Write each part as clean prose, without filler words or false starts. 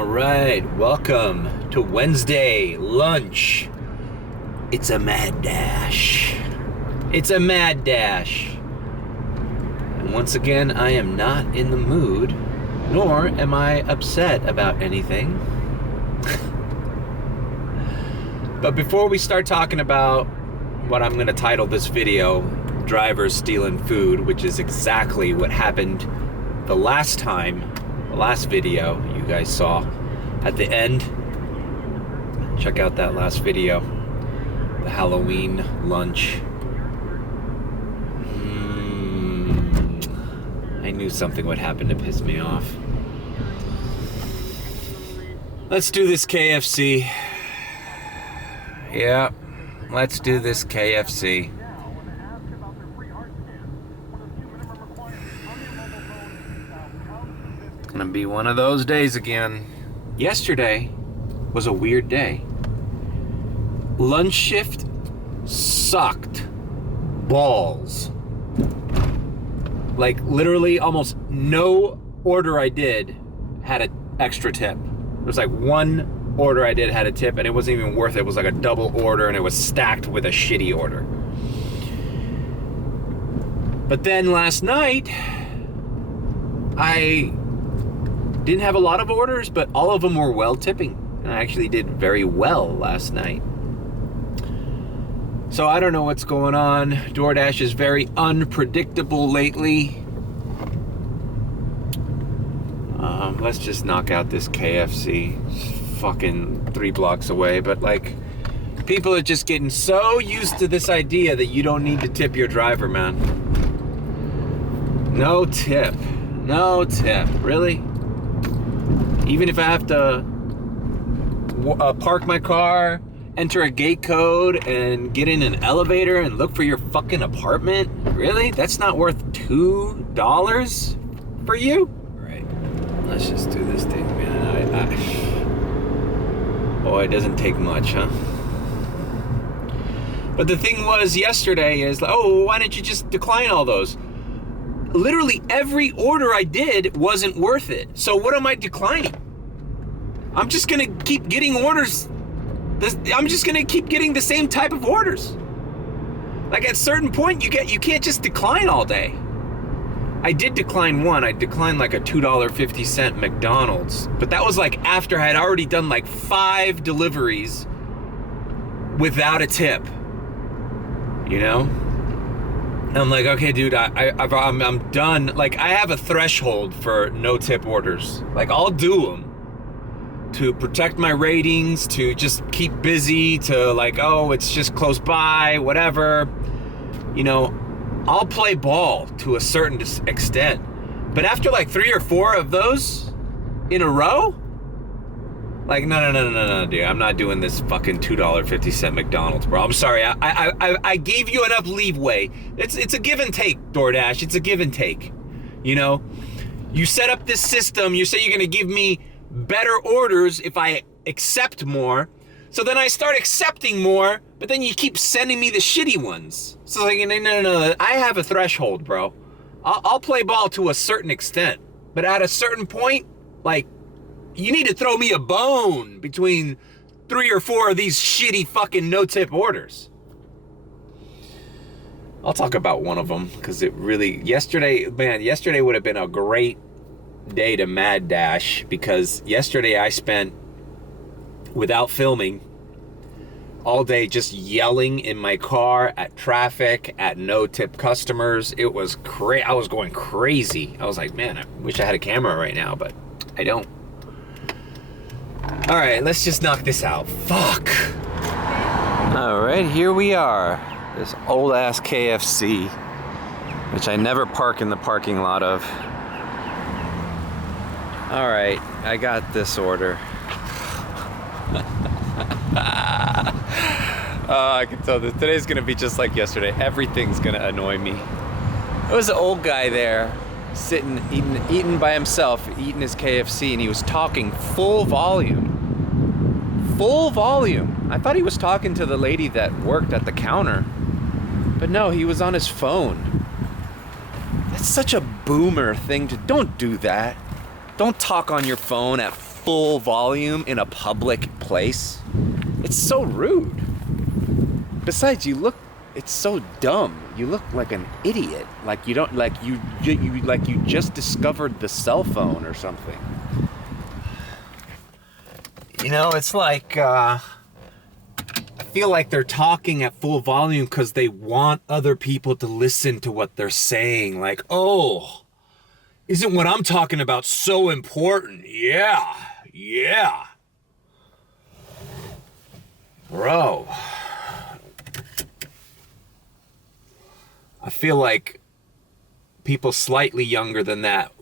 All right, welcome to Wednesday lunch. It's a mad dash. It's a mad dash. And once again, I am not in the mood, nor am I upset about anything. But before we start talking about what I'm going to title this video, Drivers Stealing Food, which is exactly what happened the last video you guys saw at the end. Check out that last video, the Halloween lunch. I knew something would happen to piss me off. Let's do this KFC. Yeah, let's do this KFC. It's gonna be one of those days again. Yesterday was a weird day. Lunch shift sucked balls. Like literally almost no order I did had an extra tip. There was like one order I did had a tip and it wasn't even worth it. It was like a double order and it was stacked with a shitty order. But then last night, I didn't have a lot of orders, but all of them were well tipping. And I actually did very well last night. So I don't know what's going on. DoorDash is very unpredictable lately. Let's just knock out this KFC. It's fucking 3 blocks away, but like, people are just getting so used to this idea that you don't need to tip your driver, man. No tip. No tip. Really? Even if I have to park my car, enter a gate code, and get in an elevator and look for your fucking apartment? Really? That's not worth $2 for you? Right. Let's just do this thing, man. Boy, it doesn't take much, huh? But the thing was yesterday is, oh, why didn't you just decline all those? Literally every order I did wasn't worth it. So what am I declining? I'm just gonna keep getting orders. I'm just gonna keep getting the same type of orders. Like at a certain point, you can't just decline all day. I did decline one. I declined like a $2.50 McDonald's, but that was like after I had already done like 5 deliveries without a tip. You know? And I'm like, okay, dude, I'm done. Like, I have a threshold for no tip orders. Like, I'll do them to protect my ratings, to just keep busy, to like, oh, it's just close by, whatever. You know, I'll play ball to a certain extent. But after like 3 or 4 of those in a row, like, no, dude. I'm not doing this fucking $2.50 McDonald's, bro. I'm sorry. I gave you enough leeway. It's a give and take, DoorDash. It's a give and take. You know? You set up this system. You say you're going to give me better orders if I accept more. So then I start accepting more, but then you keep sending me the shitty ones. So like, no. I have a threshold, bro. I'll play ball to a certain extent. But at a certain point, like, you need to throw me a bone between 3 or 4 of these shitty fucking no-tip orders. I'll talk about one of them, because it really, yesterday would have been a great day to mad dash, because yesterday I spent, without filming, all day just yelling in my car at traffic, at no-tip customers. It was I was going crazy. I was like, man, I wish I had a camera right now, but I don't. All right, let's just knock this out. Fuck. All right, here we are. This old ass KFC, which I never park in the parking lot of. All right, I got this order. I can tell that today's gonna be just like yesterday. Everything's gonna annoy me. There was an old guy there, sitting, eating by himself, eating his KFC, and he was talking full volume. Full volume. I thought he was talking to the lady that worked at the counter, but no, he was on his phone. That's such a boomer thing to, don't do that. Don't talk on your phone at full volume in a public place. It's so rude. Besides, it's so dumb. You look like an idiot. Like you don't, like you just discovered the cell phone or something. You know, it's like, I feel like they're talking at full volume because they want other people to listen to what they're saying. Like, oh, isn't what I'm talking about so important? Yeah. Bro. I feel like people slightly younger than that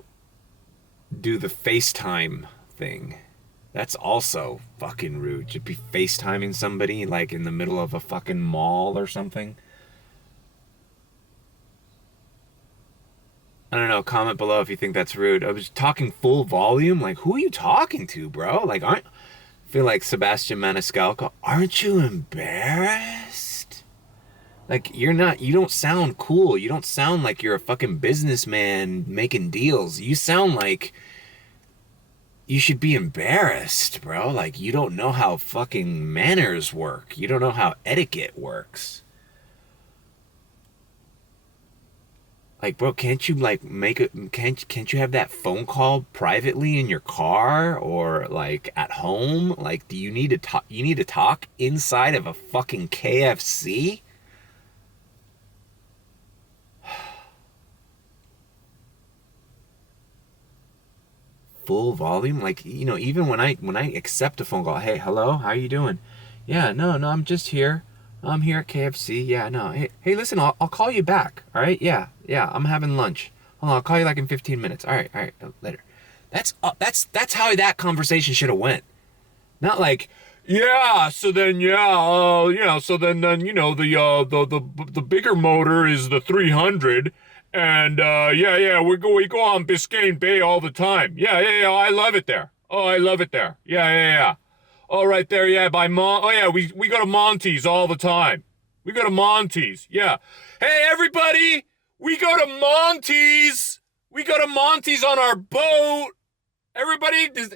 do the FaceTime thing. That's also fucking rude. You'd be FaceTiming somebody like in the middle of a fucking mall or something. I don't know, comment below if you think that's rude. I was talking full volume. Like, who are you talking to, bro? Like, I feel like Sebastian Maniscalco. Aren't you embarrassed? Like, you don't sound cool. You don't sound like you're a fucking businessman making deals. You sound like you should be embarrassed, bro. Like, you don't know how fucking manners work. You don't know how etiquette works. Like, bro, can't you, like, can't you have that phone call privately in your car or, like, at home? Like, do you need to talk inside of a fucking KFC? Full volume? Like, you know, even when I accept a phone call, hey, hello, how you doing? Yeah, no, I'm just here. I'm here at KFC. Yeah, no. Hey, listen, I'll call you back. All right? Yeah, I'm having lunch. Hold on, I'll call you like in 15 minutes. All right, later. That's how that conversation should have went. Not like, yeah, so then, so then, you know, the bigger motor is the 300, and, we go on Biscayne Bay all the time. Yeah, I love it there. Oh, I love it there. Yeah. Oh, right there, yeah, we go to Monty's all the time. We go to Monty's, yeah. Hey, everybody, we go to Monty's. We go to Monty's on our boat. Everybody, does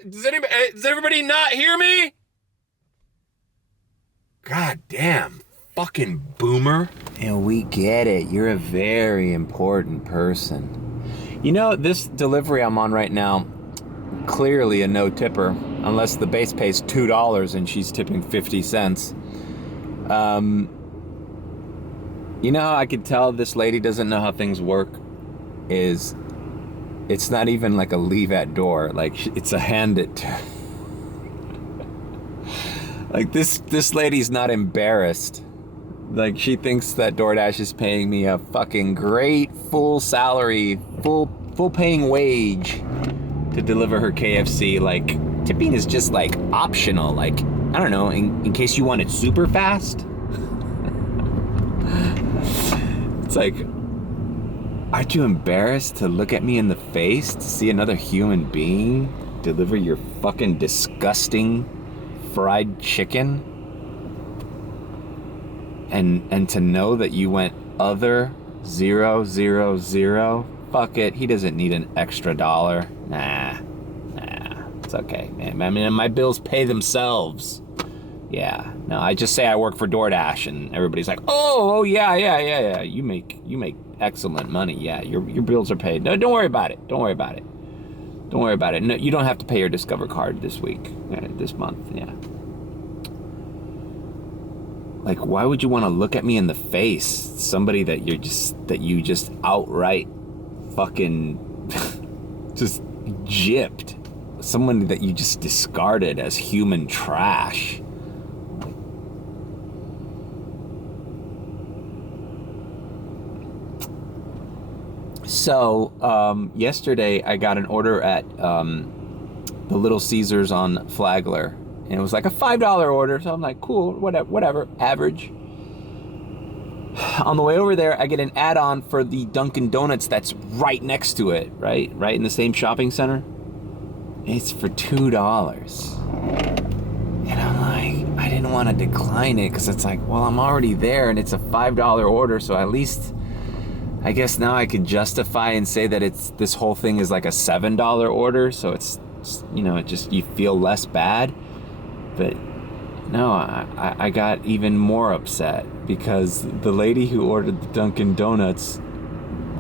everybody not hear me? God damn, fucking boomer. And we get it, you're a very important person. You know, this delivery I'm on right now, clearly a no tipper, unless the base pays $2 and she's tipping 50 cents. You know how I could tell this lady doesn't know how things work? It's not even like a leave at door, like it's a hand it to. Like this lady's not embarrassed. Like, she thinks that DoorDash is paying me a fucking great full salary, full paying wage to deliver her KFC. Like, tipping is just like optional. Like, I don't know, in case you want it super fast. It's like, aren't you embarrassed to look at me in the face to see another human being deliver your fucking disgusting fried chicken? And to know that you went other 000, fuck it, he doesn't need an extra $1. Nah, it's okay, man. I mean, my bills pay themselves. Yeah, no, I just say I work for DoorDash and everybody's like, oh yeah, you make excellent money. Yeah, your bills are paid. No, don't worry about it. No, you don't have to pay your Discover card this month, yeah. Like, why would you want to look at me in the face? Somebody that you just outright fucking just gypped. Someone that you just discarded as human trash. So, yesterday I got an order at the Little Caesars on Flagler. And it was like a $5 order, so I'm like, cool, whatever, average. On the way over there, I get an add-on for the Dunkin' Donuts that's right next to it, right in the same shopping center. It's for $2. And I'm like, I didn't want to decline it because it's like, well, I'm already there and it's a $5 order, so at least I guess now I could justify and say that this whole thing is like a $7 order, so it's it just, you feel less bad. But no, I got even more upset because the lady who ordered the Dunkin' Donuts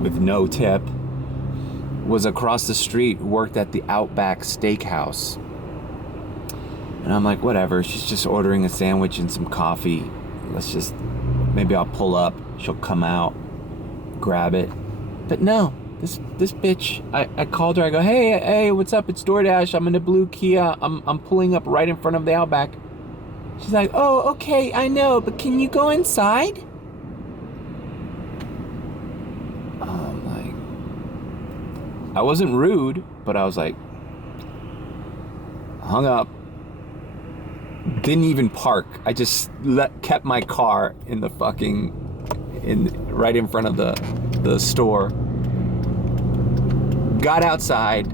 with no tip was across the street, worked at the Outback Steakhouse. And I'm like, whatever, she's just ordering a sandwich and some coffee. Maybe I'll pull up, she'll come out, grab it. But no, this bitch, I called her, I go, hey, what's up? It's DoorDash, I'm in a blue Kia, I'm pulling up right in front of the Outback. She's like, oh, okay, I know, but can you go inside? I wasn't rude, but I was like, hung up, didn't even park. I just kept my car in the right in front of the store. Got outside,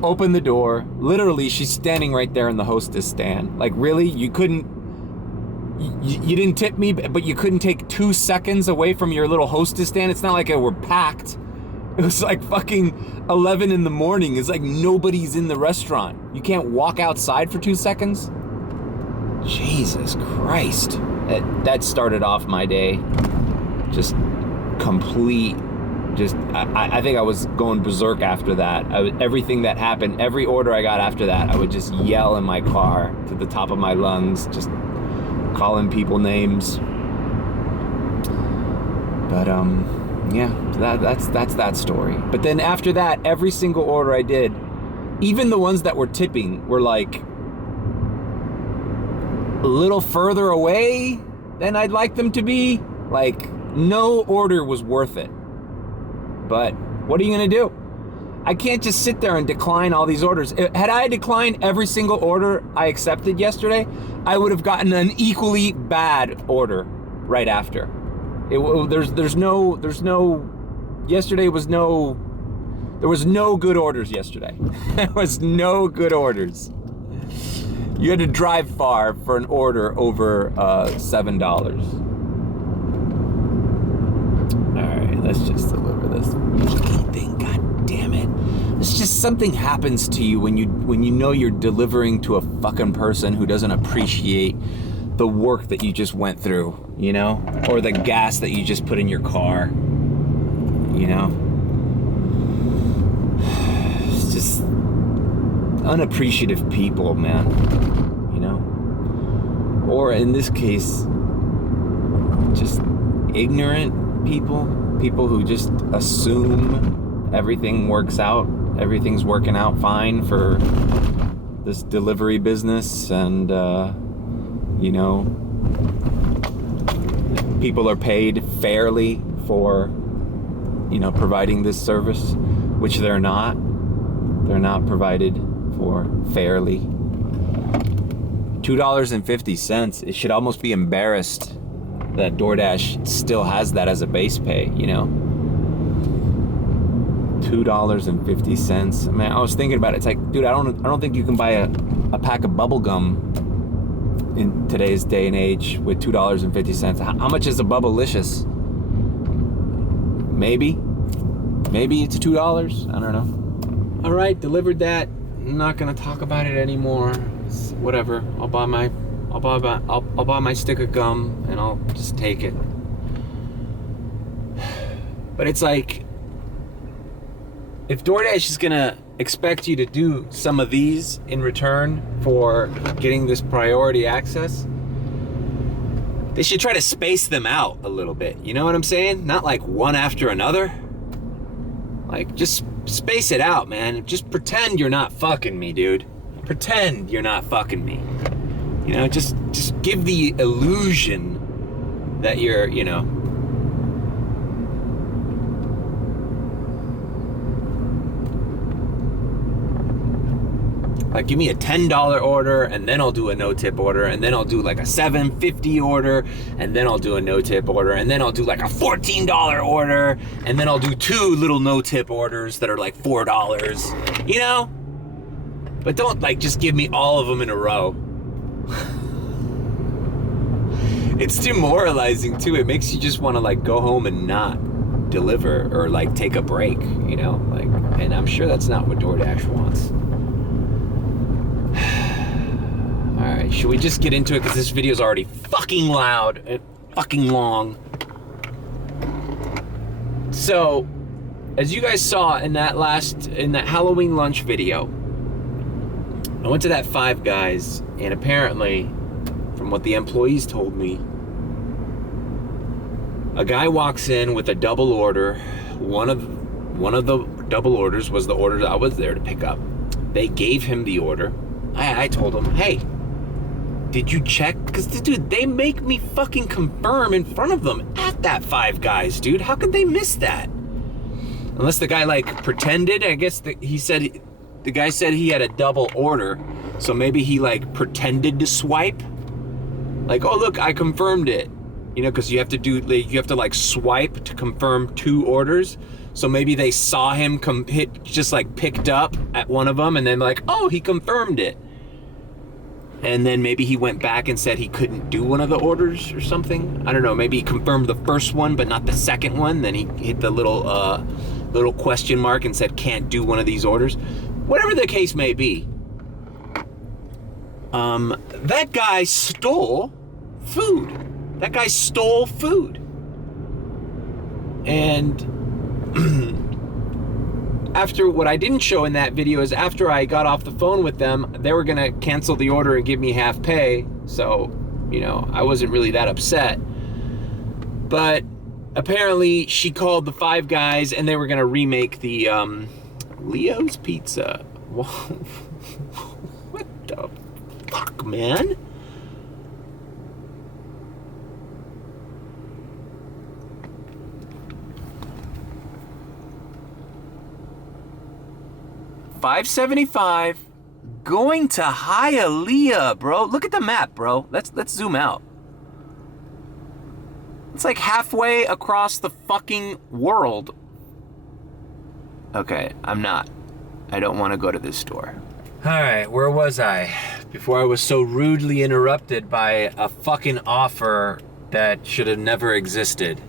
opened the door. Literally, she's standing right there in the hostess stand. Like, really? You didn't tip me, but you couldn't take 2 seconds away from your little hostess stand? It's not like it were packed. It was like fucking 11 in the morning. It's like nobody's in the restaurant. You can't walk outside for 2 seconds? Jesus Christ. That started off my day. Just complete. I think I was going berserk after that. Everything that happened, every order I got after that, I would just yell in my car to the top of my lungs, just calling people names. But yeah, that's that story. But then after that, every single order I did, even the ones that were tipping, were like a little further away than I'd like them to be. Like, no order was worth it. But what are you gonna do? I can't just sit there and decline all these orders. Had I declined every single order I accepted yesterday, I would have gotten an equally bad order right after. There was no good orders yesterday. There was no good orders. You had to drive far for an order over $7. All right, let's just deliver this fucking thing. God damn it! It's just something happens to you when you know you're delivering to a fucking person who doesn't appreciate the work that you just went through, or the gas that you just put in your car, It's just unappreciative people, man, or in this case, just ignorant people who just assume everything works out, everything's working out fine for this delivery business, and people are paid fairly for, providing this service, which they're not. They're not provided for fairly. $2.50. It should almost be embarrassed that DoorDash still has that as a base pay, $2.50. Man, I was thinking about it. It's like, dude, I don't think you can buy a pack of bubble gum in today's day and age with $2.50. How much is a Bubblicious? Maybe it's $2. I don't know. All right, delivered that. I'm not gonna talk about it anymore. It's whatever. I'll buy my stick of gum and I'll just take it. But it's like, if DoorDash is gonna expect you to do some of these in return for getting this priority access, they should try to space them out a little bit. You know what I'm saying? Not like one after another. Like, just space it out, man. Just pretend you're not fucking me, dude. Pretend you're not fucking me. Just give the illusion that you're, like, give me a $10 order, and then I'll do a no-tip order, and then I'll do like a $7.50 order, and then I'll do a no-tip order, and then I'll do like a $14 order, and then I'll do 2 little no-tip orders that are like $4, But don't like just give me all of them in a row. It's demoralizing too. It makes you just want to like go home and not deliver or like take a break, and I'm sure that's not what DoorDash wants. right, should we just get into it? Because this video is already fucking loud and fucking long. So, as you guys saw in that Halloween lunch video, I went to that Five Guys, and apparently, from what the employees told me, a guy walks in with a double order. One of the double orders was the order that I was there to pick up. They gave him the order. I told him, hey, did you check? Because, dude, they make me fucking confirm in front of them at that Five Guys, dude. How could they miss that? Unless the guy, like, pretended. I guess the guy said he had a double order. So maybe he, like, pretended to swipe. Like, oh, look, I confirmed it. You know, because you have to like swipe to confirm 2 orders. So maybe they saw him picked up at one of them, and then like, oh, he confirmed it. And then maybe he went back and said he couldn't do one of the orders or something. I don't know. Maybe he confirmed the first one, but not the second one. Then he hit the little question mark and said can't do one of these orders. Whatever the case may be, that guy stole food. That guy stole food. And after, what I didn't show in that video is after I got off the phone with them, they were gonna cancel the order and give me half pay. So, you know, I wasn't really that upset. But apparently she called the Five Guys and they were gonna remake the Leo's Pizza. What the fuck, man? $5.75 going to Hialeah, bro. Look at the map, bro. Let's zoom out. It's like halfway across the fucking world. Okay, I don't want to go to this store. All right, where was I? Before I was so rudely interrupted by a fucking offer that should have never existed.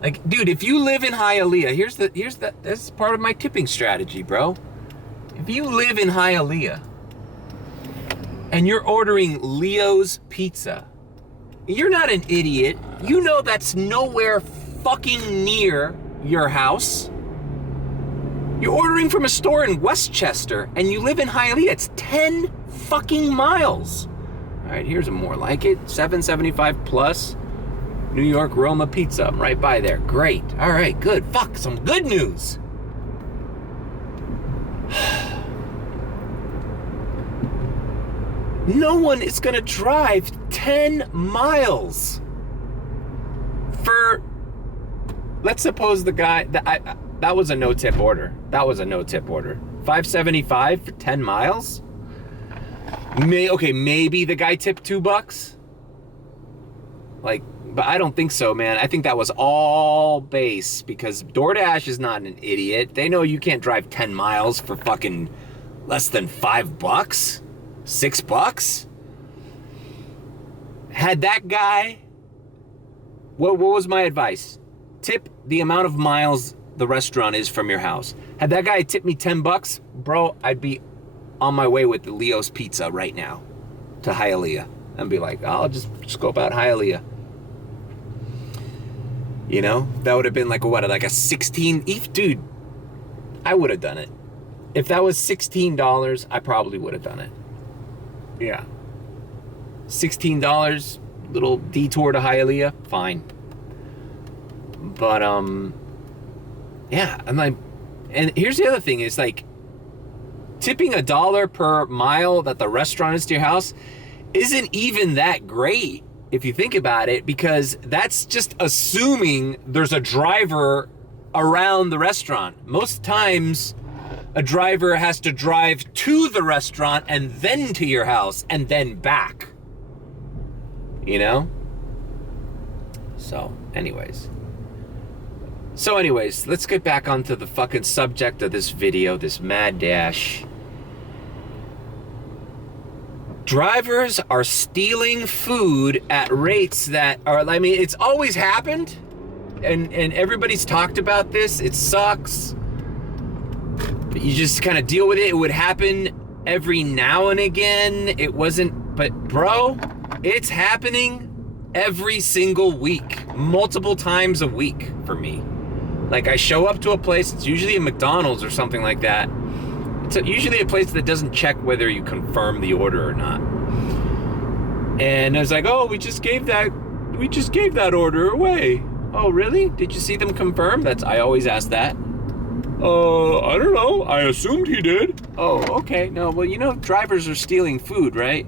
Like, dude, if you live in Hialeah, that's part of my tipping strategy, bro. If you live in Hialeah and you're ordering Leo's Pizza, you're not an idiot. You know that's nowhere fucking near your house. You're ordering from a store in Westchester and you live in Hialeah. It's 10 fucking miles. All right, here's a more like it. $7.75 plus. New York Roma Pizza. I'm right by there. Great. All right, good. Fuck, some good news. No one is gonna drive 10 miles for, let's suppose the guy, that was a no-tip order. That was a no-tip order. $5.75 for 10 miles? Maybe the guy tipped $2. Like, but I don't think so, man. I think that was all base because DoorDash is not an idiot. They know you can't drive 10 miles for fucking less than $5, $6. Had that guy, what was my advice? Tip the amount of miles the restaurant is from your house. Had that guy tipped me $10, bro, I'd be on my way with the Leo's Pizza right now to Hialeah. And be like, I'll just scope out Hialeah. You know, that would have been like a 16, dude, I would have done it. If that was $16, I probably would have done it. Yeah. $16, little detour to Hialeah, fine. But, yeah, and here's the other thing is like, tipping $1 per mile that the restaurant is to your house isn't even that great if you think about it, because that's just assuming there's a driver around the restaurant. Most times a driver has to drive to the restaurant and then to your house and then back, you know? So anyways, let's get back onto the fucking subject of this video, this mad dash. Drivers are stealing food at rates that are, I mean, it's always happened, and everybody's talked about this. It sucks. But you just kind of deal with it. It would happen every now and again. It wasn't But bro, it's happening every single week, multiple times a week for me. Like I show up to a place, it's usually a McDonald's or something like that. It's usually a place that doesn't check whether you confirm the order or not. And I was like, oh, we just gave that order away. Oh, really? Did you see them confirm? I always ask that. I don't know. I assumed he did. Oh, okay. No, well, you know, drivers are stealing food, right?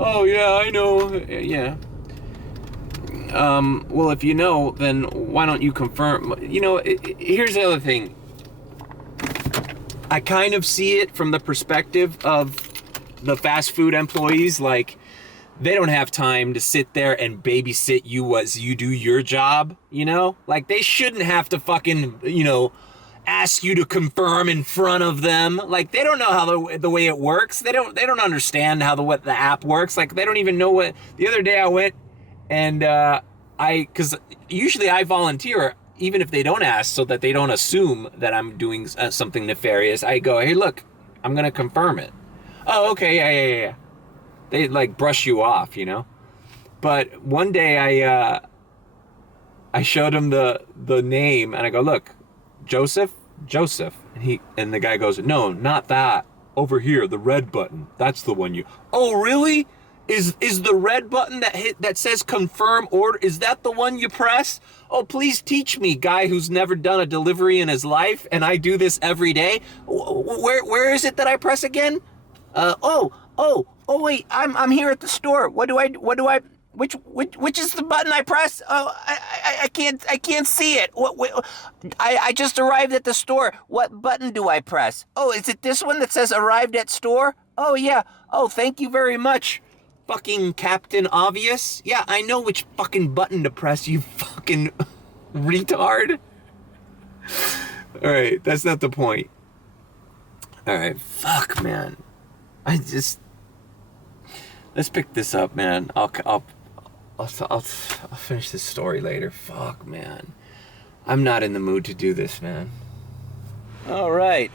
Oh, yeah, I know. Yeah. Well, if you know, then why don't you confirm? You know, here's the other thing. I kind of see it from the perspective of the fast food employees. Like, they don't have time to sit there and babysit you as you do your job, you know? Like, they shouldn't have to fucking, you know, ask you to confirm in front of them. Like, they don't know how the way it works. They don't understand how what the app works. Like, they don't even know what. The other day I went and because usually I volunteer even if they don't ask, so that they don't assume that I'm doing something nefarious. I go, hey, look, I'm gonna confirm it. Oh, okay, yeah. They like brush you off, you know. But one day I showed him the name and I go, look, Joseph, and the guy goes, no, not that. Over here, the red button. That's the one you. Oh, really? Is the red button that says confirm order? Is that the one you press? Oh, please teach me, guy who's never done a delivery in his life, and I do this every day. Where is it that I press again? Wait, I'm here at the store. Which is the button I press? Oh, I can't see it. I just arrived at the store. What button do I press? Oh, is it this one that says arrived at store? Oh, yeah. Oh, thank you very much. Fucking Captain Obvious. Yeah, I know which fucking button to press, you fucking retard. All right, that's not the point. All right, fuck, man. Let's pick this up, man. I'll finish this story later. Fuck, man. I'm not in the mood to do this, man. All right,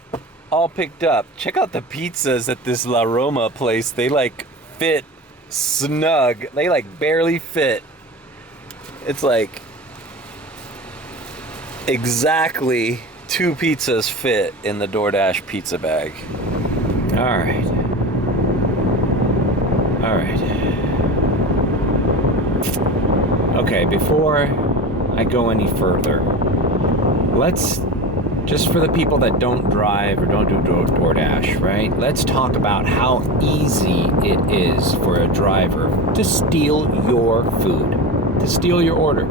all picked up. Check out the pizzas at this La Roma place. They like fit snug. They like barely fit. It's like exactly 2 pizzas fit in the DoorDash pizza bag. All right. Okay, before I go any further, let's, just for the people that don't drive or don't do DoorDash, right? Let's talk about how easy it is for a driver to steal your food, to steal your order.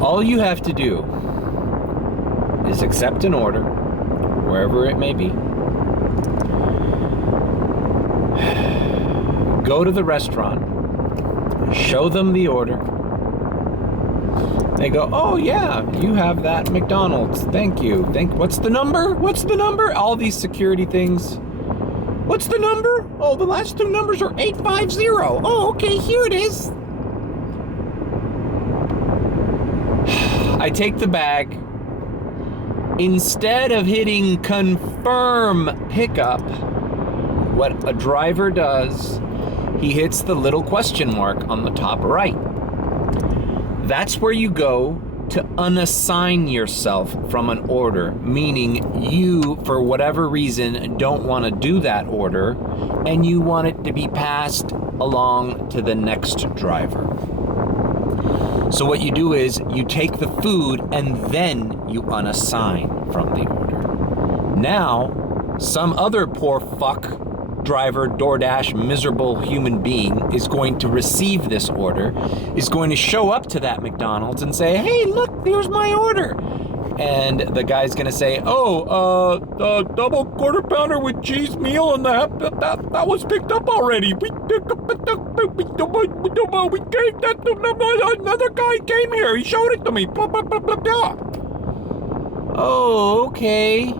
All you have to do is accept an order, wherever it may be. Go to the restaurant, show them the order. They go, oh yeah, you have that McDonald's. Thank you. What's the number? All these security things. What's the number? Oh, the last 2 numbers are 850. Oh, okay, here it is. I take the bag. Instead of hitting confirm pickup, what a driver does, he hits the little question mark on the top right. That's where you go to unassign yourself from an order, meaning you, for whatever reason, don't want to do that order and you want it to be passed along to the next driver. So what you do is you take the food and then you unassign from the order. Now, some other poor fuck driver, DoorDash, miserable human being is going to receive this order, is going to show up to that McDonald's and say, hey, look, here's my order. And the guy's going to say, double quarter pounder with cheese meal, and that was picked up already. We gave that to another guy came here. He showed it to me. Blah, blah, blah, blah, blah. Oh, okay.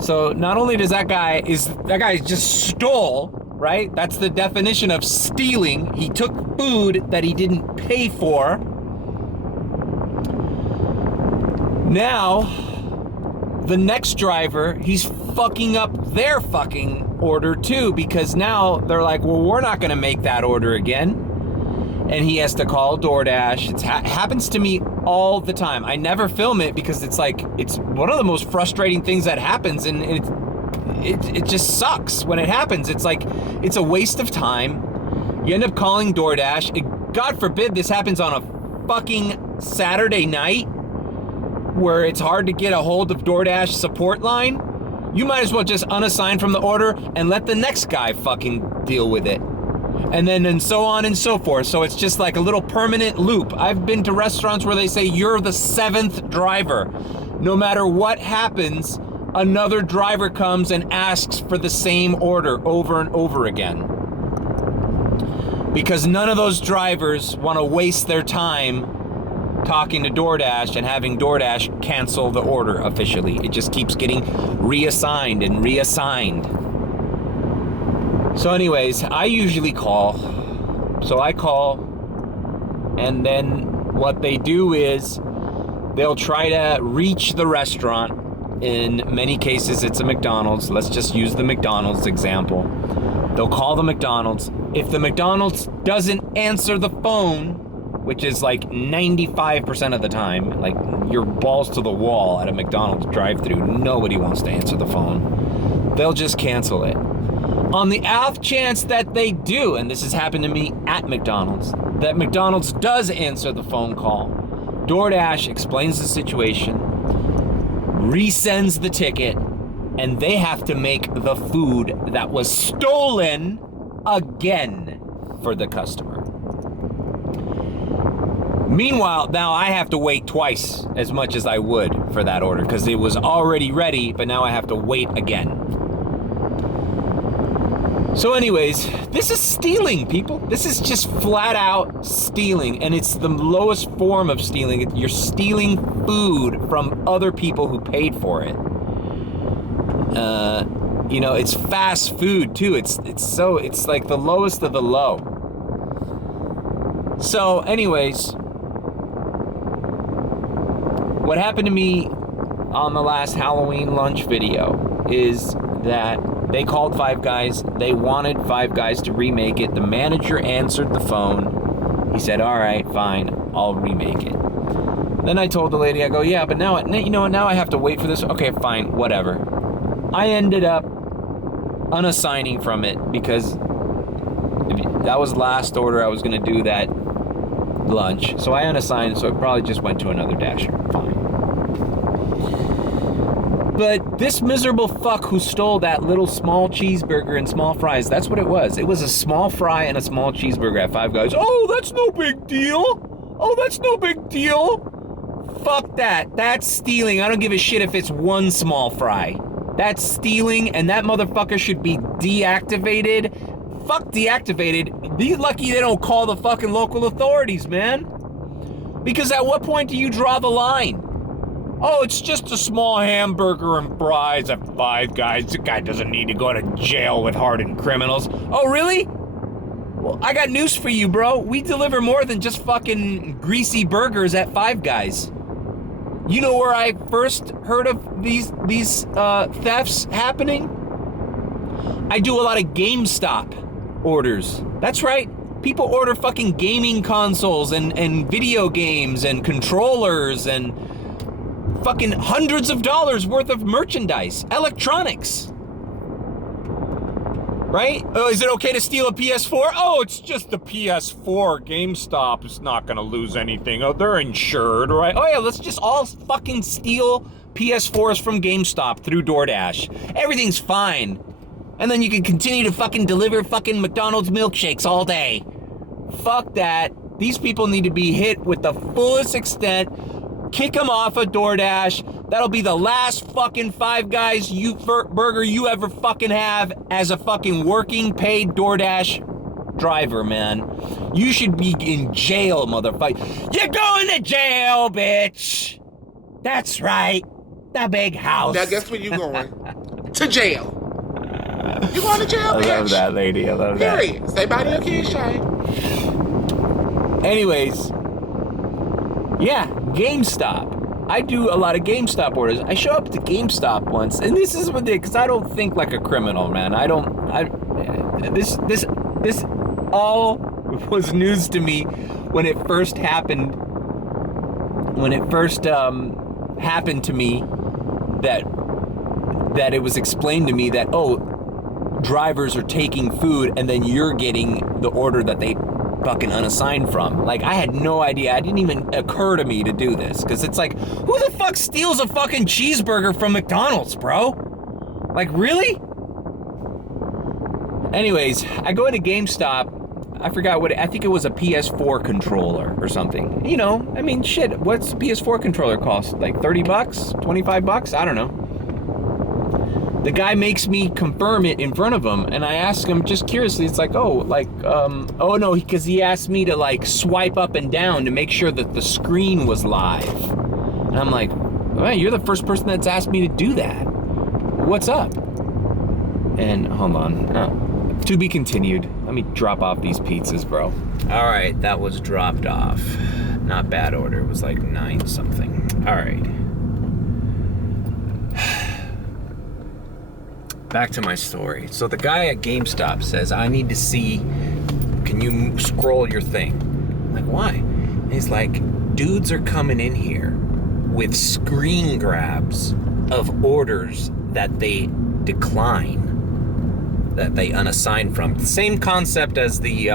So not only does that guy just stole, right? That's the definition of stealing. He took food that he didn't pay for. Now, the next driver, he's fucking up their fucking order too, because now they're like, well, we're not going to make that order again. And he has to call DoorDash. It happens to me all the time. I never film it because it's like, it's one of the most frustrating things that happens, and it just sucks when it happens. It's like, it's a waste of time. You end up calling DoorDash. God forbid this happens on a fucking Saturday night where it's hard to get a hold of DoorDash support line. You might as well just unassign from the order and let the next guy fucking deal with it. And so on and so forth. So it's just like a little permanent loop. I've been to restaurants where they say you're the 7th driver. No matter what happens, another driver comes and asks for the same order over and over again. Because none of those drivers want to waste their time talking to DoorDash and having DoorDash cancel the order officially. It just keeps getting reassigned and reassigned. So anyways, I usually call. So I call, and then what they do is they'll try to reach the restaurant. In many cases, it's a McDonald's. Let's just use the McDonald's example. They'll call the McDonald's. If the McDonald's doesn't answer the phone, which is like 95% of the time, like your balls to the wall at a McDonald's drive-thru, nobody wants to answer the phone, they'll just cancel it. On the off chance that they do, and this has happened to me at McDonald's, that McDonald's does answer the phone call, DoorDash explains the situation, resends the ticket, and they have to make the food that was stolen again for the customer. Meanwhile, now I have to wait twice as much as I would for that order because it was already ready, but now I have to wait again. So anyways, this is stealing, people. This is just flat out stealing, and it's the lowest form of stealing. You're stealing food from other people who paid for it. It's fast food too. It's like the lowest of the low. So anyways, what happened to me on the last Halloween lunch video is that they called Five Guys. They wanted Five Guys to remake it. The manager answered the phone. He said, all right, fine, I'll remake it. Then I told the lady, I go, yeah, but now I have to wait for this. Okay, fine, whatever. I ended up unassigning from it because that was the last order I was going to do that lunch. So I unassigned, so it probably just went to another dasher. Fine. But this miserable fuck who stole that little small cheeseburger and small fries, that's what it was. It was a small fry and a small cheeseburger at Five Guys. Oh, that's no big deal. Oh, that's no big deal. Fuck that. That's stealing. I don't give a shit if it's one small fry. That's stealing, and that motherfucker should be deactivated. Fuck deactivated. Be lucky they don't call the fucking local authorities, man. Because at what point do you draw the line? Oh, it's just a small hamburger and fries at Five Guys. The guy doesn't need to go to jail with hardened criminals. Oh, really? Well, I got news for you, bro. We deliver more than just fucking greasy burgers at Five Guys. You know where I first heard of these thefts happening? I do a lot of GameStop orders. That's right. People order fucking gaming consoles and video games and controllers and fucking hundreds of dollars worth of merchandise, electronics. Right? Oh, is it okay to steal a PS4? Oh, it's just the PS4. GameStop is not gonna lose anything. Oh, they're insured, right? Oh yeah, let's just all fucking steal PS4s from GameStop through DoorDash. Everything's fine. And then you can continue to fucking deliver fucking McDonald's milkshakes all day. Fuck that. These people need to be hit with the fullest extent. Kick them off of DoorDash. That'll be the last fucking Five Guys burger you ever fucking have as a fucking working paid DoorDash driver, man. You should be in jail, motherfucker. You're going to jail, bitch. That's right. The big house. Now guess where you going? To jail. You going to jail, bitch? I love that, lady. I love that. Period. Stay by your kids, Shay. Anyways. Yeah, GameStop. I do a lot of GameStop orders. I show up to GameStop once, and this is what they, because I don't think like a criminal, man. This all was news to me when it first happened. When it first happened to me, that it was explained to me that, oh, drivers are taking food and then you're getting the order that they fucking unassigned from. Like, I had no idea. It didn't even occur to me to do this, because it's like, who the fuck steals a fucking cheeseburger from McDonald's, bro? Like, really? Anyways, I go into GameStop. I forgot I think it was a PS4 controller or something. You know, I mean, shit, what's a PS4 controller cost? Like 30 bucks? 25 bucks? I don't know. The guy makes me confirm it in front of him, and I ask him just curiously, it's like, oh no, because he asked me to like swipe up and down to make sure that the screen was live. And I'm like, well, you're the first person that's asked me to do that. What's up? And hold on, to be continued. Let me drop off these pizzas, bro. All right, that was dropped off. Not bad order, it was like 9 something. All right. Back to my story. So the guy at GameStop says, I need to see, can you scroll your thing? I'm like, why? And he's like, dudes are coming in here with screen grabs of orders that they decline, that they unassigned from. The same concept as the,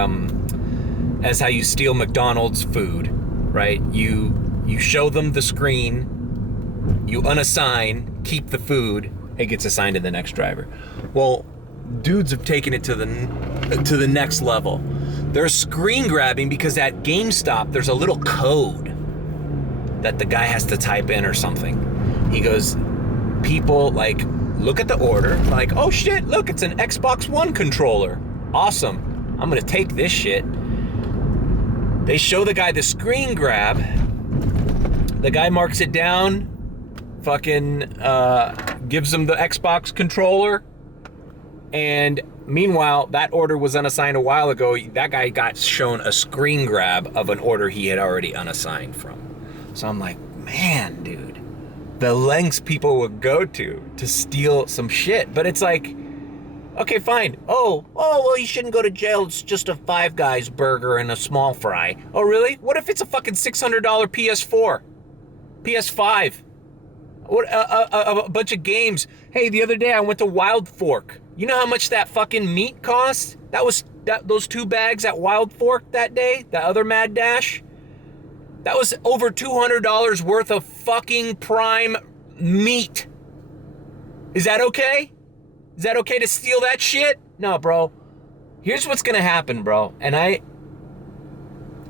as how you steal McDonald's food, right? You show them the screen, you unassign, keep the food, it gets assigned to the next driver. Well, dudes have taken it to the next level. They're screen grabbing because at GameStop there's a little code that the guy has to type in or something. He goes, people like look at the order, like, oh shit, look, it's an Xbox One controller. Awesome. I'm gonna take this shit. They show the guy the screen grab. The guy marks it down, fucking gives him the Xbox controller, and meanwhile that order was unassigned a while ago. That guy got shown a screen grab of an order he had already unassigned from. So I'm like, man, dude, the lengths people would go to steal some shit. But it's like, okay, fine. Oh, well, you shouldn't go to jail. It's just a Five Guys burger and a small fry. Oh, really? What if it's a fucking $600 PS4, PS5? What a bunch of games. Hey, the other day I went to Wild Fork. You know how much that fucking meat cost? Those 2 bags at Wild Fork that day, that other Mad Dash. That was over $200 worth of fucking prime meat. Is that okay? Is that okay to steal that shit? No, bro. Here's what's gonna happen, bro. And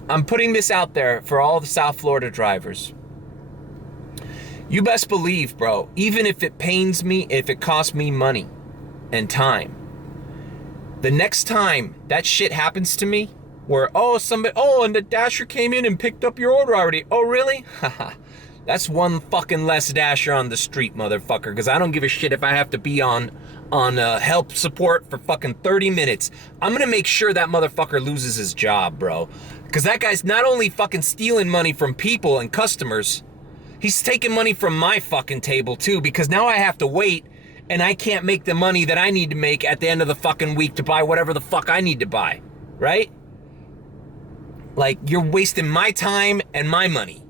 I'm putting this out there for all the South Florida drivers. You best believe, bro, even if it pains me, if it costs me money and time, the next time that shit happens to me, where, and the dasher came in and picked up your order already. Oh, really? Haha. That's one fucking less dasher on the street, motherfucker, because I don't give a shit if I have to be on help support for fucking 30 minutes. I'm gonna make sure that motherfucker loses his job, bro. Because that guy's not only fucking stealing money from people and customers, he's taking money from my fucking table too, because now I have to wait and I can't make the money that I need to make at the end of the fucking week to buy whatever the fuck I need to buy, right? Like, you're wasting my time and my money.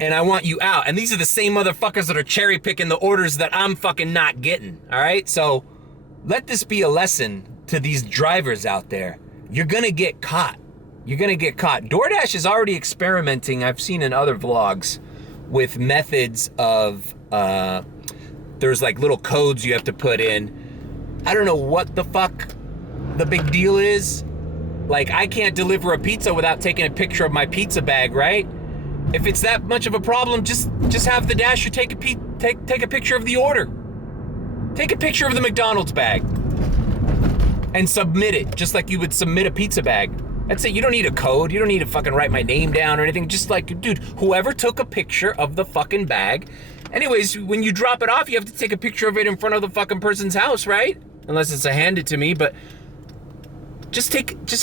And I want you out. And these are the same motherfuckers that are cherry picking the orders that I'm fucking not getting, all right? So let this be a lesson to these drivers out there. You're gonna get caught. You're gonna get caught. DoorDash is already experimenting, I've seen in other vlogs, with methods of, there's like little codes you have to put in. I don't know what the fuck the big deal is. Like, I can't deliver a pizza without taking a picture of my pizza bag, right? If it's that much of a problem, just have the dasher take a picture of the order. Take a picture of the McDonald's bag and submit it, just like you would submit a pizza bag. That's it. You don't need a code. You don't need to fucking write my name down or anything. Just like, dude, whoever took a picture of the fucking bag. Anyways, when you drop it off, you have to take a picture of it in front of the fucking person's house, right? Unless it's a hand it to me, but just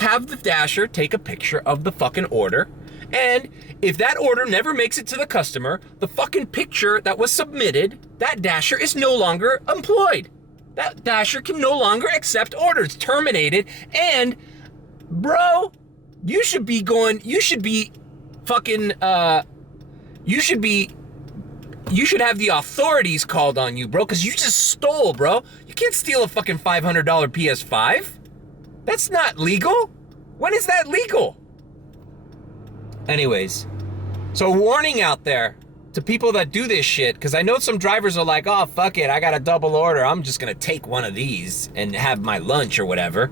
have the dasher take a picture of the fucking order And if that order never makes it to the customer, the fucking picture that was submitted, that dasher is no longer employed. That dasher can no longer accept orders, terminated. And bro, you should have the authorities called on you, bro, because you just stole, bro. You can't steal a fucking $500 PS5. That's not legal. When is that legal? Anyways, so warning out there to people that do this shit, because I know some drivers are like, oh, fuck it, I got a double order. I'm just going to take one of these and have my lunch or whatever.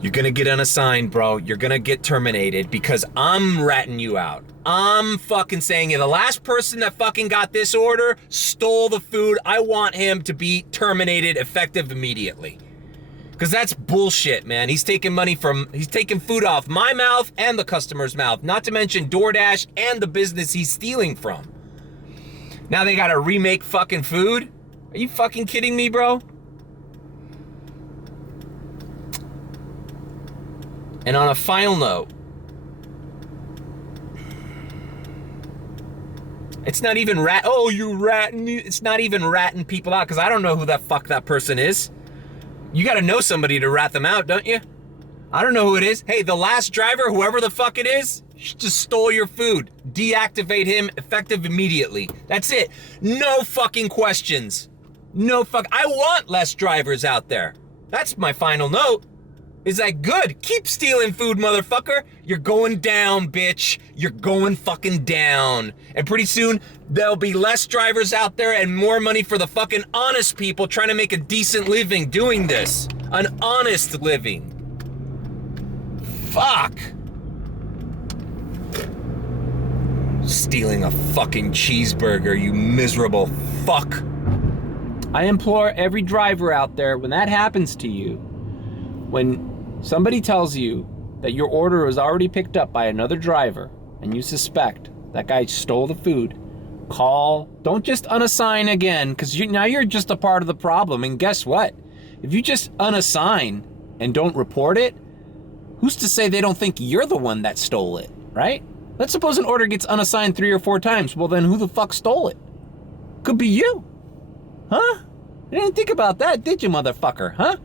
You're going to get unassigned, bro. You're going to get terminated because I'm ratting you out. I'm fucking saying the last person that fucking got this order stole the food. I want him to be terminated effective immediately. Because that's bullshit, man. He's taking food off my mouth and the customer's mouth. Not to mention DoorDash and the business he's stealing from. Now they gotta remake fucking food? Are you fucking kidding me, bro? And on a final note, it's not even it's not even ratting people out, because I don't know who the fuck that person is. You gotta know somebody to rat them out, don't you? I don't know who it is. Hey, the last driver, whoever the fuck it is, just stole your food. Deactivate him, effective immediately. That's it. No fucking questions. I want less drivers out there. That's my final note. Is that good? Keep stealing food, motherfucker. You're going down, bitch. You're going fucking down. And pretty soon, there'll be less drivers out there and more money for the fucking honest people trying to make a decent living doing this. An honest living. Fuck. Stealing a fucking cheeseburger, you miserable fuck. I implore every driver out there, when that happens to you, when somebody tells you that your order was already picked up by another driver and you suspect that guy stole the food, call. Don't just unassign again, because now you're just a part of the problem. And guess what? If you just unassign and don't report it, who's to say they don't think you're the one that stole it, right? Let's suppose an order gets unassigned 3 or 4 times. Well, then who the fuck stole it? Could be you. Huh? You didn't think about that, did you, motherfucker? Huh?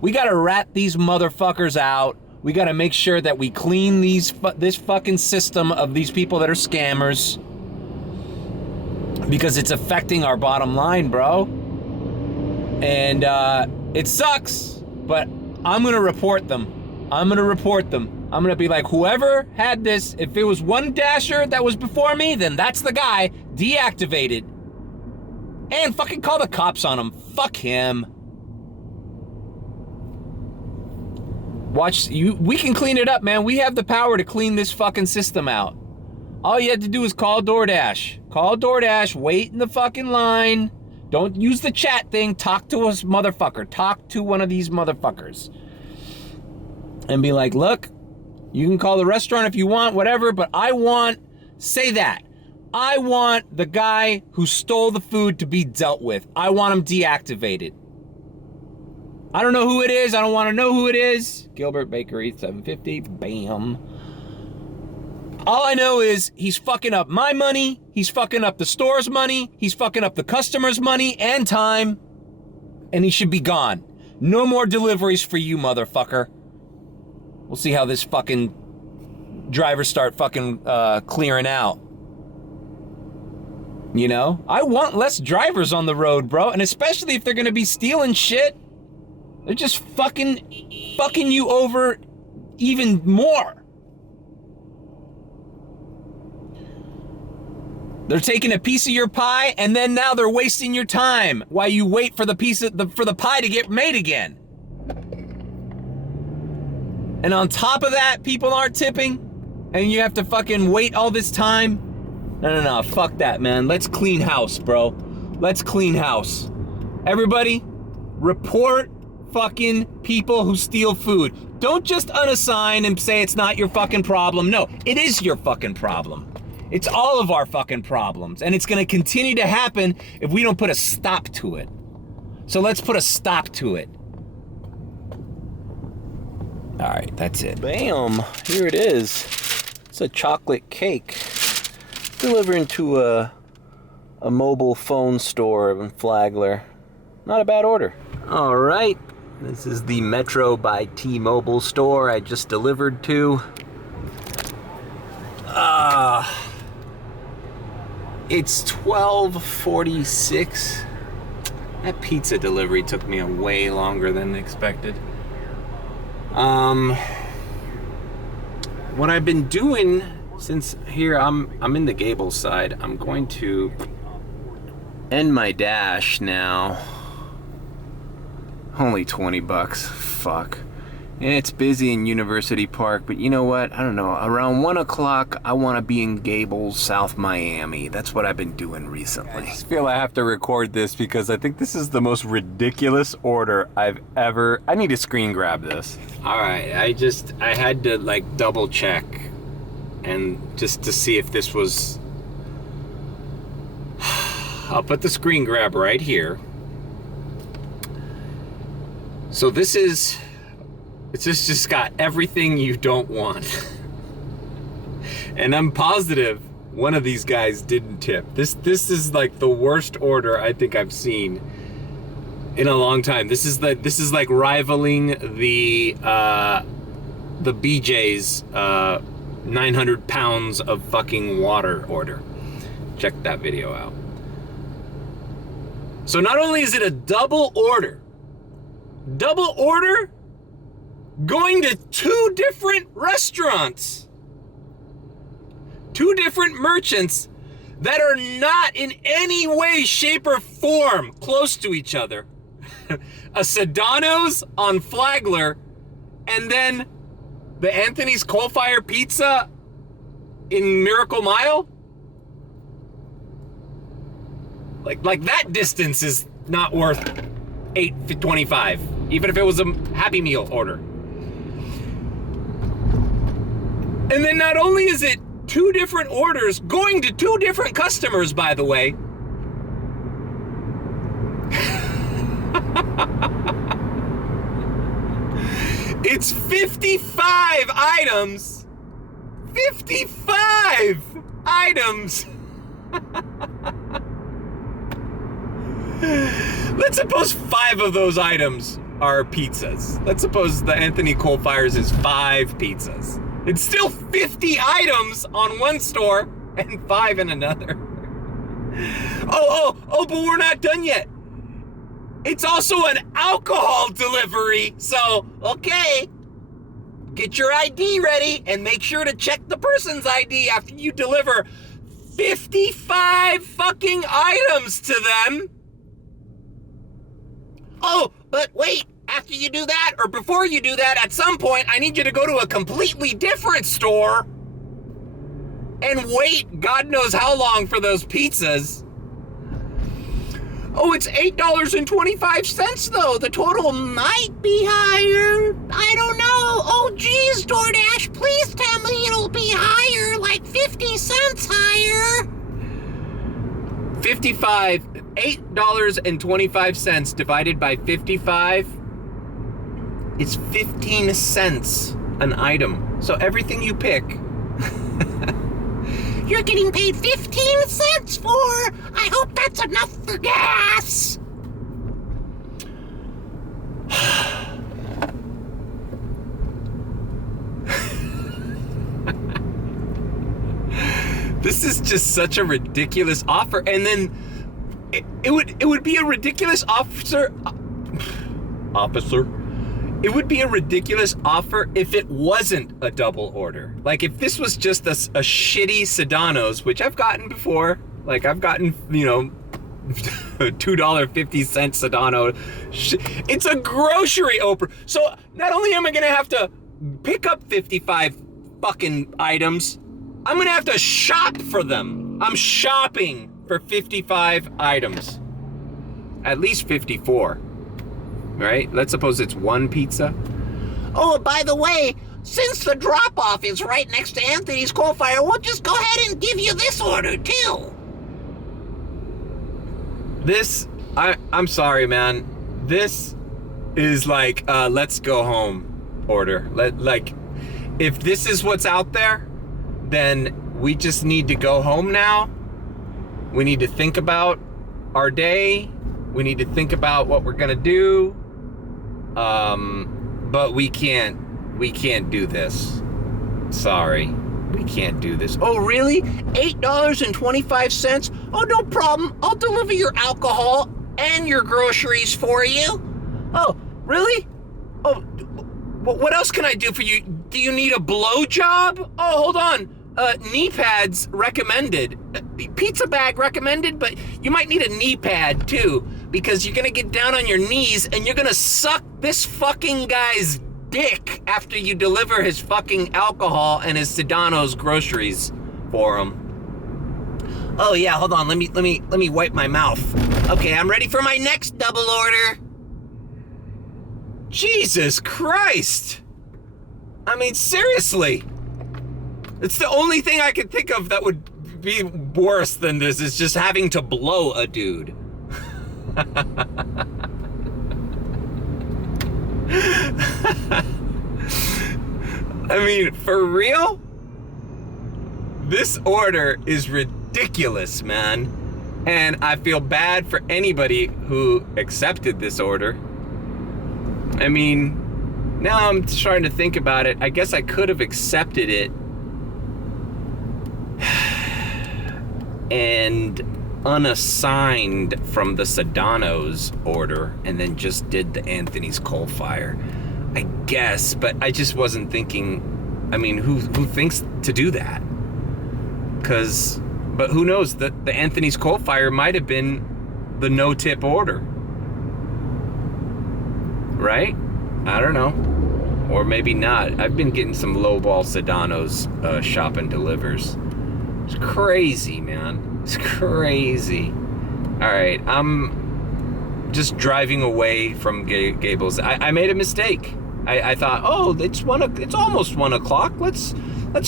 We gotta rat these motherfuckers out. We gotta make sure that we clean this fucking system of these people that are scammers, because it's affecting our bottom line, bro. And it sucks, but I'm gonna report them. I'm gonna be like, whoever had this, if it was one dasher that was before me, then that's the guy. Deactivated. And fucking call the cops on him. Fuck him. We can clean it up, man. We have the power to clean this fucking system out. All you have to do is call DoorDash. Call DoorDash, wait in the fucking line. Don't use the chat thing. Talk to us, motherfucker. Talk to one of these motherfuckers. And be like, look, you can call the restaurant if you want, whatever, but I want the guy who stole the food to be dealt with. I want him deactivated. I don't know who it is. I don't want to know who it is. Gilbert Bakery, 750. Bam. All I know is he's fucking up my money. He's fucking up the store's money. He's fucking up the customer's money and time. And he should be gone. No more deliveries for you, motherfucker. We'll see how this fucking drivers start fucking clearing out. You know? I want less drivers on the road, bro. And especially if they're gonna be stealing shit. They're just fucking you over even more. They're taking a piece of your pie, and then now they're wasting your time while you wait for the pie to get made again. And on top of that, people aren't tipping, and you have to fucking wait all this time. No, fuck that, man. Let's clean house, bro. Let's clean house. Everybody, report fucking people who steal food. Don't just unassign and say it's not your fucking problem. No, it is your fucking problem. It's all of our fucking problems, and it's gonna continue to happen if we don't put a stop to it. So let's put a stop to it. All right, that's it. Bam, here it is. It's a chocolate cake. Delivering to a mobile phone store in Flagler. Not a bad order. All right. This is the Metro by T-Mobile store I just delivered to. It's 12:46. That pizza delivery took me way longer than expected. What I've been doing since here I'm in the Gables side, I'm going to end my dash now. Only $20. Fuck. And it's busy in University Park, but you know what? I don't know. Around 1 o'clock, I want to be in Gables, South Miami. That's what I've been doing recently. I just feel I have to record this because I think this is the most ridiculous order I've ever... I need to screen grab this. All right, I had to like double check and just to see if this was... I'll put the screen grab right here. So this is... It's just got everything you don't want. And I'm positive one of these guys didn't tip. This is like the worst order I think I've seen in a long time. This is like rivaling the BJ's 900 pounds of fucking water order. Check that video out. So not only is it a double order going to 2 different restaurants, 2 different merchants that are not in any way, shape, or form close to each other. A Sedano's on Flagler, and then the Anthony's Coal Fire Pizza in Miracle Mile. Like that distance is not worth $8.25, even if it was a Happy Meal order. And then not only is it 2 different orders going to 2 different customers, by the way. It's 55 items. 55 items. Let's suppose 5 of those items are pizzas. Let's suppose the Anthony Coal Fires is 5 pizzas. It's still 50 items on one store and 5 in another. Oh, but we're not done yet. It's also an alcohol delivery. So, okay, get your ID ready and make sure to check the person's ID after you deliver 55 fucking items to them. Oh, but wait. After you do that, or before you do that, at some point, I need you to go to a completely different store and wait God knows how long for those pizzas. Oh, it's $8.25 though. The total might be higher. I don't know. Oh, geez, DoorDash, please tell me it'll be higher, like 50 cents higher. $8.25 divided by 55. It's 15 cents an item. So everything you pick, you're getting paid 15 cents for. I hope that's enough for gas. This is just such a ridiculous offer. And then it would be a ridiculous offer. It would be a ridiculous offer if it wasn't a double order. Like if this was just a shitty Sedano's, which I've gotten before. Like I've gotten, $2.50 Sedano. It's a grocery opener. So not only am I gonna have to pick up 55 fucking items, I'm gonna have to shop for them. I'm shopping for 55 items. At least 54. Right? Let's suppose it's 1 pizza. Oh, by the way, since the drop-off is right next to Anthony's Coal Fire, we'll just go ahead and give you this order, too. I'm sorry, man. This is like, let's go home order. Like, if this is what's out there, then we just need to go home now. We need to think about our day. We need to think about what we're gonna do. But we can't do this. Sorry, we can't do this. Oh, really? $8.25? Oh, no problem. I'll deliver your alcohol and your groceries for you. Oh, really? Oh, what else can I do for you? Do you need a blowjob? Oh, hold on. Knee pads recommended. Pizza bag recommended, but you might need a knee pad too, because you're gonna get down on your knees and you're gonna suck this fucking guy's dick after you deliver his fucking alcohol and his Sedano's groceries for him. Oh yeah, hold on. Let me wipe my mouth. Okay, I'm ready for my next double order. Jesus Christ. I mean, seriously. It's the only thing I can think of that would be worse than this is just having to blow a dude. I mean, for real? This order is ridiculous, man. And I feel bad for anybody who accepted this order. I mean, now I'm starting to think about it. I guess I could have accepted it and unassigned from the Sedano's order and then just did the Anthony's Coal Fire. I guess, but I just wasn't thinking, I mean, who thinks to do that? But who knows, the Anthony's Coal Fire might have been the no-tip order. Right? I don't know. Or maybe not. I've been getting some lowball Sedano's shop and delivers. It's crazy, man. It's crazy. All right, I'm just driving away from Gables. I made a mistake. I thought, oh, it's almost 1 o'clock. Let's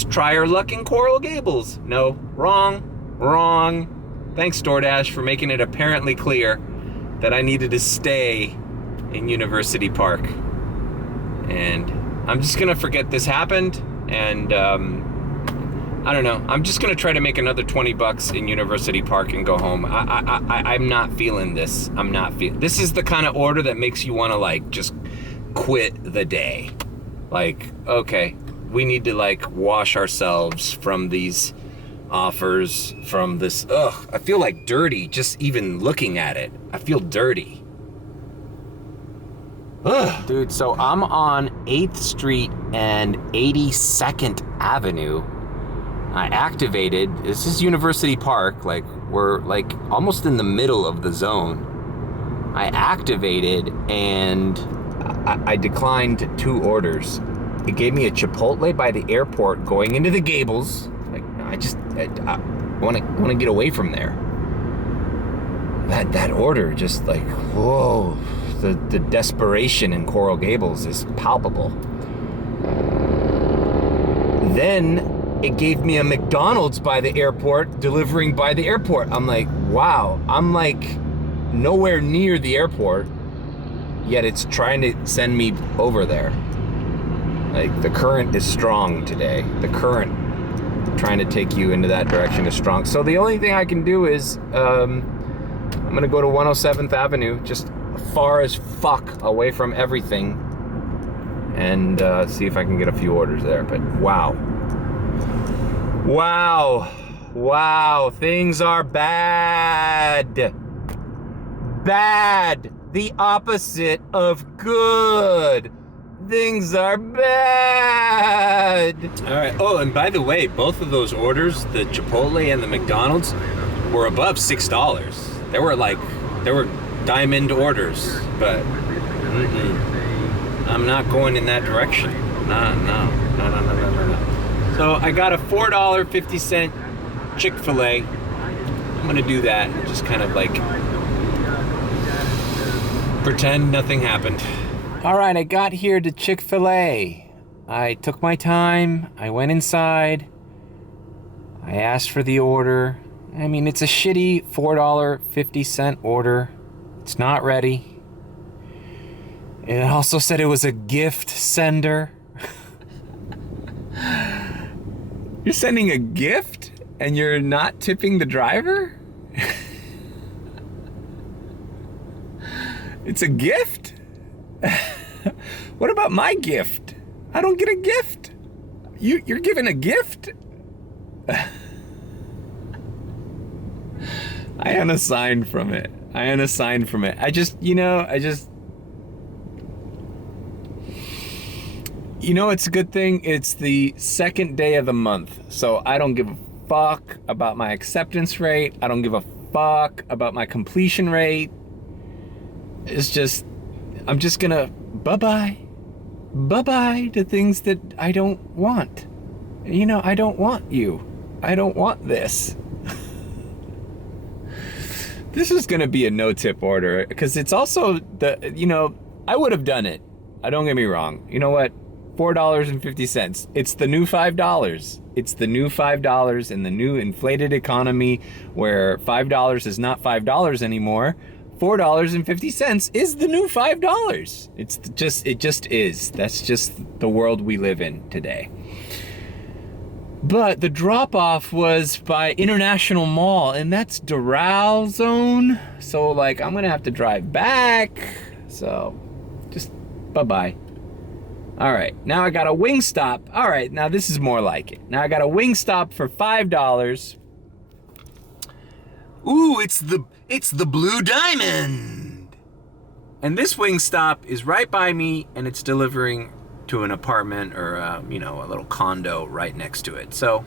try our luck in Coral Gables. No, wrong. Thanks, DoorDash, for making it apparently clear that I needed to stay in University Park. And I'm just gonna forget this happened, and I don't know. I'm just gonna try to make another $20 in University Park and go home. I'm not feeling this. This is the kind of order that makes you want to like just quit the day. Like, okay, we need to like wash ourselves from these offers, from this. Ugh, I feel like dirty just even looking at it. I feel dirty. Ugh. Dude, so I'm on 8th Street and 82nd Avenue. I activated, this is University Park, like we're like almost in the middle of the zone. I activated and I declined 2 orders. It gave me a Chipotle by the airport going into the Gables. Like, I want to get away from there. That order just like, whoa, the desperation in Coral Gables is palpable. Then it gave me a McDonald's by the airport, delivering by the airport. I'm like, wow, I'm like nowhere near the airport, yet it's trying to send me over there. Like, the current is strong today. The current trying to take you into that direction is strong. So the only thing I can do is, I'm gonna go to 107th Avenue, just far as fuck away from everything, and see if I can get a few orders there. But wow, things are bad. The opposite of good. Things are bad. All right. Oh, and by the way, both of those orders, the Chipotle and the McDonald's, were above $6. They were diamond orders, but I'm not going in that direction. No. So I got a $4.50 Chick-fil-A. I'm gonna do that and just kind of like pretend nothing happened. All right, I got here to Chick-fil-A. I took my time. I went inside. I asked for the order. I mean, it's a shitty $4.50 order. It's not ready. It also said it was a gift sender. You're sending a gift and you're not tipping the driver? It's a gift? What about my gift? I don't get a gift. You're giving a gift? I unassigned from it. I just, it's a good thing. It's the second day of the month. So I don't give a fuck about my acceptance rate. I don't give a fuck about my completion rate. It's just, I'm just gonna bye-bye to things that I don't want. I don't want you. I don't want this. This is gonna be a no-tip order because it's also I would have done it. Don't get me wrong. You know what? $4.50. It's the new $5. It's the new $5 in the new inflated economy where $5 is not $5 anymore. $4.50 is the new $5. It just is. That's just the world we live in today. But the drop-off was by International Mall, and that's Doral Zone. So, I'm gonna have to drive back. So, just bye-bye. All right, now I got a Wingstop. All right, now this is more like it. Now I got a Wingstop for $5. Ooh, it's the Blue Diamond. And this Wingstop is right by me, and it's delivering to an apartment or a little condo right next to it. So,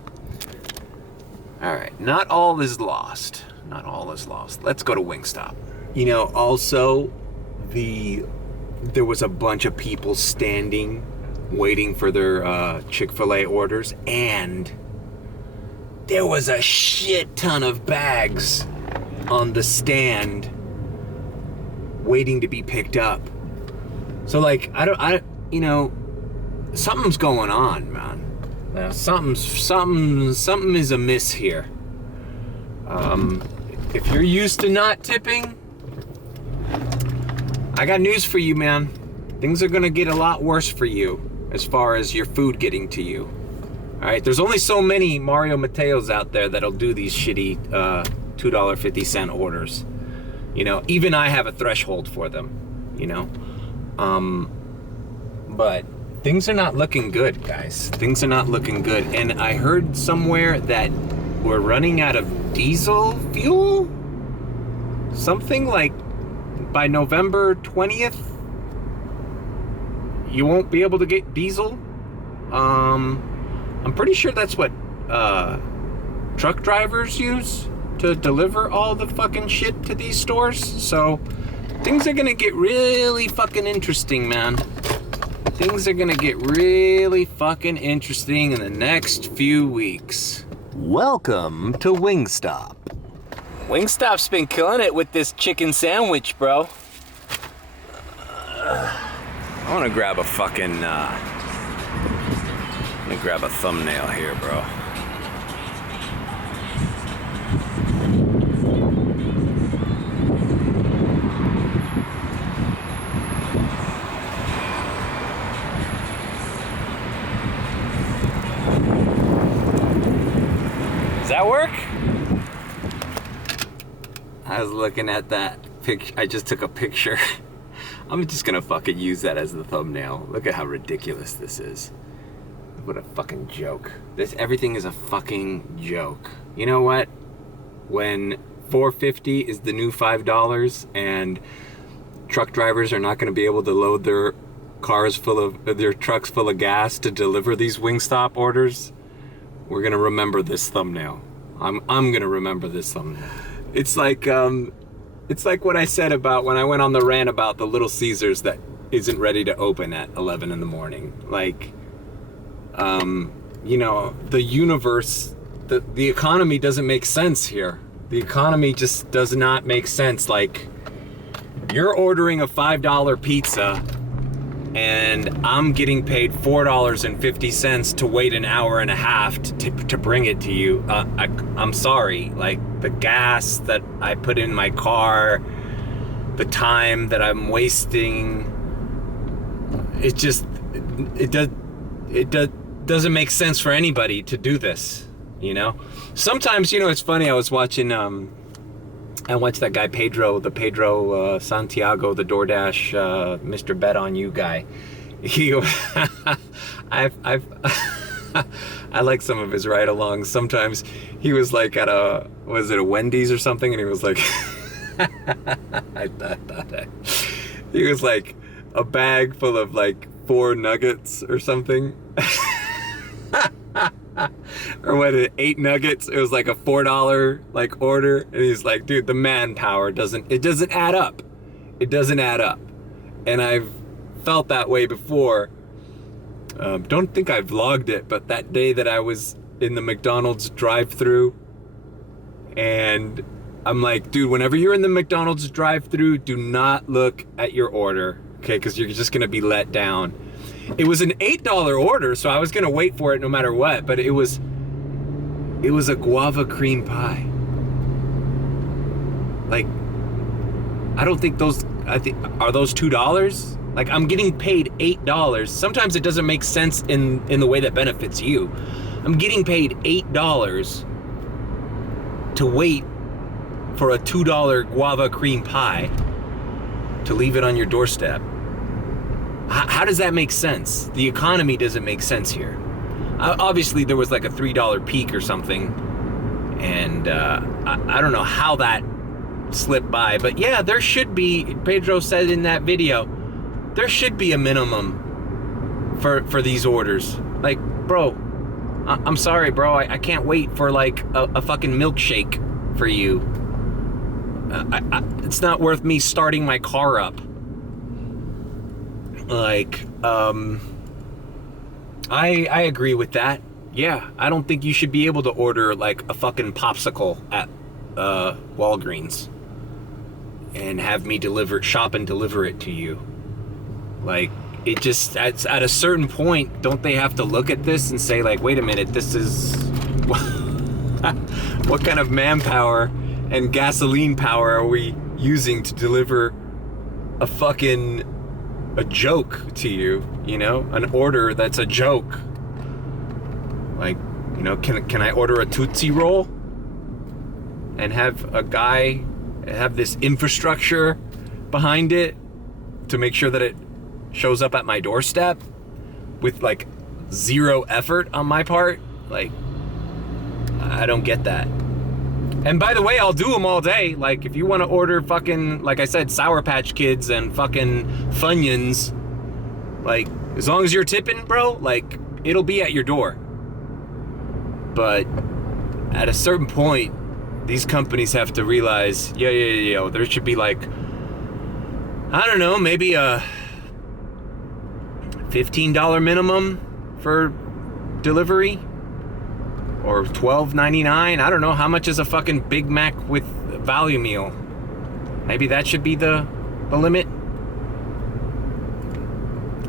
all right, not all is lost. Not all is lost. Let's go to Wingstop. Also, there was a bunch of people standing, waiting for their Chick-fil-A orders, and there was a shit ton of bags on the stand waiting to be picked up. So something's going on, man. Yeah. Something is amiss here. If you're used to not tipping, I got news for you, man. Things are gonna get a lot worse for you as far as your food getting to you. All right, there's only so many Mario Mateos out there that'll do these shitty $2.50 orders. Even I have a threshold for them. But things are not looking good, guys. Things are not looking good. And I heard somewhere that we're running out of diesel fuel. Something like by November 20th, you won't be able to get diesel. I'm pretty sure that's what truck drivers use to deliver all the fucking shit to these stores. So things are gonna get really fucking interesting, man. Things are gonna get really fucking interesting in the next few weeks. Welcome to Wingstop. Wingstop's been killing it with this chicken sandwich, bro. I wanna grab a fucking, let me grab a thumbnail here, bro. Does that work? I was looking at that picture. I just took a picture. I'm just gonna fucking use that as the thumbnail. Look at how ridiculous this is. What a fucking joke. Everything is a fucking joke. You know what? When $4.50 is the new $5 and truck drivers are not gonna be able to load their trucks full of gas to deliver these Wingstop orders, we're gonna remember this thumbnail. I'm gonna remember this thumbnail. It's like what I said about when I went on the rant about the Little Caesars that isn't ready to open at 11 in the morning. The universe, the economy doesn't make sense here. The economy just does not make sense. You're ordering a $5 pizza and I'm getting paid $4.50 to wait an hour and a half to bring it to you. I'm sorry, the gas that I put in my car, the time that I'm wasting, doesn't make sense for anybody to do this, you know? Sometimes, you know, it's funny, I was watching, I watched that guy Pedro Santiago, the DoorDash, Mr. Bet on You guy. He, I like some of his ride-alongs. Sometimes he was like at a Wendy's or something, and he was like, I thought that he was like a bag full of like 4 nuggets or something. Or what, 8 nuggets? It was like a $4 like order, and he's like, dude, the manpower doesn't add up. It doesn't add up. And I've felt that way before. Don't think I vlogged it, but that day that I was in the McDonald's drive-thru, and I'm like, dude, whenever you're in the McDonald's drive-thru, do not look at your order, okay? Because you're just gonna be let down. It was an $8 order, so I was gonna wait for it no matter what, but it was a guava cream pie. Like, I think are those $2? Like, I'm getting paid $8. Sometimes it doesn't make sense in the way that benefits you. I'm getting paid $8 to wait for a $2 guava cream pie to leave it on your doorstep. How does that make sense? The economy doesn't make sense here. Obviously, there was like a $3 peak or something, and I don't know how that slipped by, but yeah, there should be, Pedro said in that video, there should be a minimum for these orders. Like, bro, I'm sorry, bro, I can't wait for like a fucking milkshake for you. It's not worth me starting my car up. Like, I agree with that. Yeah, I don't think you should be able to order like a fucking popsicle at Walgreens and have me shop and deliver it to you. Like, it just, at a certain point, don't they have to look at this and say like, wait a minute, this is what kind of manpower and gasoline power are we using to deliver a joke to you, you know, an order that's a joke. Like, you know, can I order a Tootsie Roll and have a guy have this infrastructure behind it to make sure that it shows up at my doorstep with like 0 effort on my part? Like, I don't get that. And by the way, I'll do them all day. Like, if you want to order fucking, like I said, Sour Patch Kids and fucking Funyuns, like, as long as you're tipping, bro, like, it'll be at your door. But at a certain point, these companies have to realize, yeah, there should be like, I don't know, maybe a $15 minimum for delivery. Or $12.99. I don't know, how much is a fucking Big Mac with value meal? Maybe that should be the limit?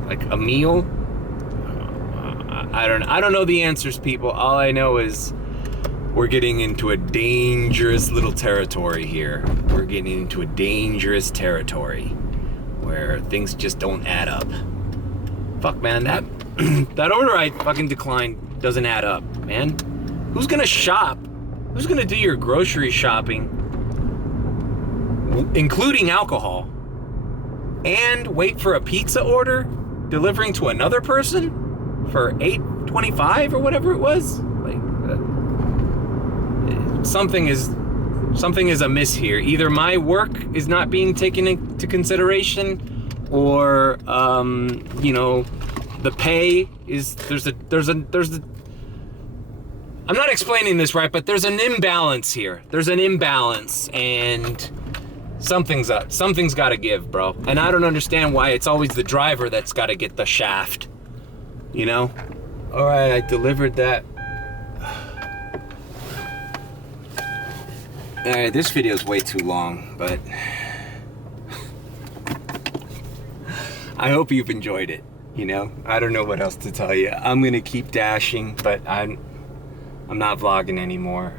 Like a meal? I don't know the answers, people. All I know is we're getting into a dangerous little territory here. We're getting into a dangerous territory where things just don't add up. Fuck, man, that order I fucking declined doesn't add up, man. Who's gonna shop? Who's gonna do your grocery shopping, including alcohol, and wait for a pizza order delivering to another person for $8.25 or whatever it was? Like, something is amiss here. Either my work is not being taken into consideration, or you know, the pay is there's a I'm not explaining this right, but there's an imbalance here. There's an imbalance, and something's up. Something's got to give, bro. And I don't understand why it's always the driver that's got to get the shaft. You know? All right, I delivered that. All right, this video's way too long, but I hope you've enjoyed it. You know, I don't know what else to tell you. I'm gonna keep dashing, but I'm not vlogging anymore.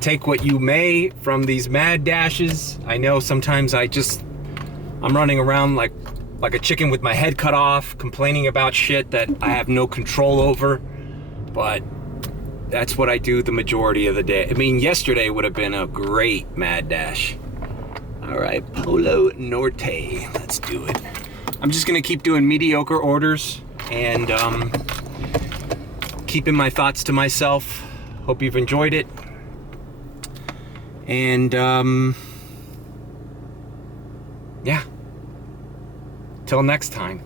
Take what you may from these mad dashes. I know sometimes I'm running around like like a chicken with my head cut off, complaining about shit that I have no control over. But that's what I do the majority of the day. I mean, yesterday would have been a great mad dash. All right, Polo Norte, let's do it. I'm just gonna keep doing mediocre orders and keeping my thoughts to myself. Hope you've enjoyed it. And yeah, till next time.